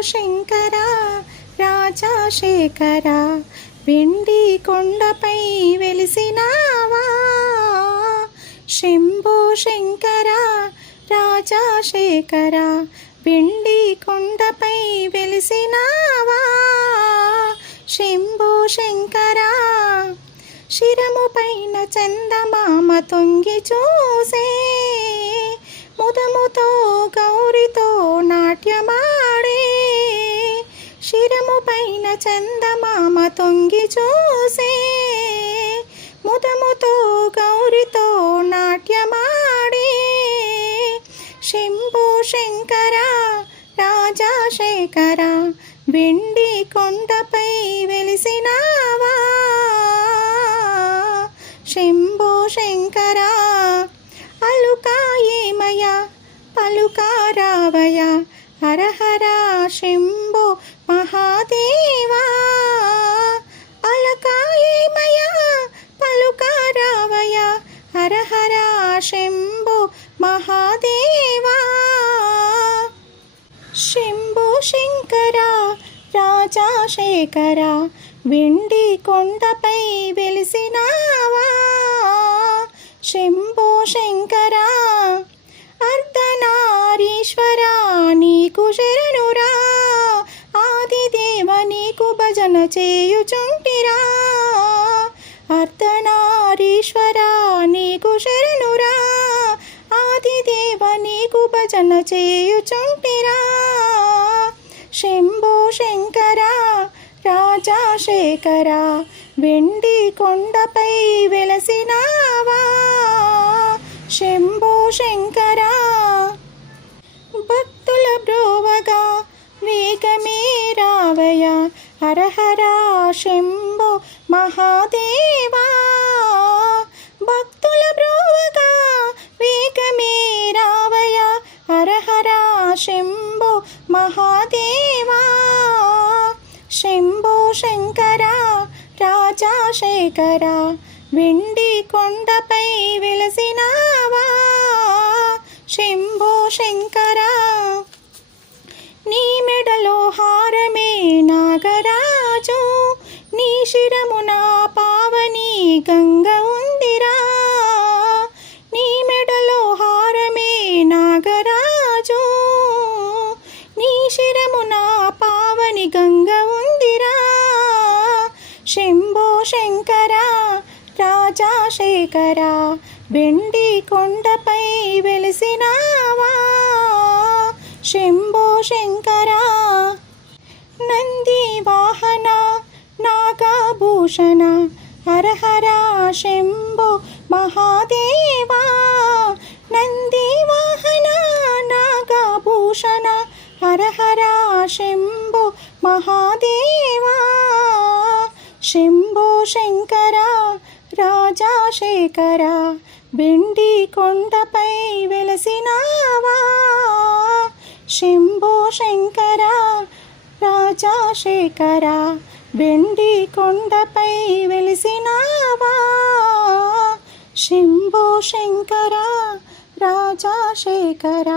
శంకర రాజశేఖర వెండి కొండపై వెలిసినావా. శంభో శంకర రాజశేఖర వెండి కొండపై వెలిసినావా. శంభో శంకర శిరము పైన చందమామ తొంగి చూసే ముదముతో గౌరితో నాట్యమాడే. శిరము పైన చందమామ తొంగి చూసే ముదముతో గౌరితో నాట్యమాడే. శంభో శంకర రాజశేఖర వెండి కొండపై వెలిసినావా. శంభో శంకర అలుకాయేమయ పలుకారావయ హర హర శంభో మహాదేవా. అలకాయేమయ పలుకారావయ హర హర శంభో మహాదేవా. శంభో శంకర రాజశేఖర వెండి కొండపై వెలిసినావా. శంభో శంకర అర్ధనారీశ్వర నీకు శరణురా. ఆదిదేవ నీకు భజన చేయుచుంటిరా. అర్ధనారీశ్వర నీకు శరణురా. ఆదిదేవ నీకు భజన చేయుచుంటిరా. శంభో శంకర రాజశేఖర వెండి కొండపై వెలసినావా. శంభో శంకర భక్తుల బ్రోవగా వేగమే రావయ హర హర శంభో మహాదేవా. భక్తుల బ్రోవగా వేగమే రావయ హర హర శంభో మహాదేవా. శంభో శంకర రాజశేఖర వెండి కొండపై వెలసినావా. శంభో శంకర నీ మెడలో హారమే నాగరాజు. నీ శిరమున పావని గంగ ఉందిరా. నీ మెడలో హారమే నాగరాజు. నీ శిరమున పావని గంగ ఉందిరా. శంభో శంకర రాజశేఖర వెండి కొండపై వెలిసినావా. శంభో శంకర నంది వాహన నాగభూషణ హర హర శంభో మహాదేవా. నంది వాహన నాగభూషణ హర హర శంభో మహాదేవా. శంభో శంకర రాజశేఖర వెండి కొండపై వెలసినావా. శంభో శంకర రాజశేఖర వెండి కొండపై వెలిసినావా. శంభో శంకర రాజశేఖర.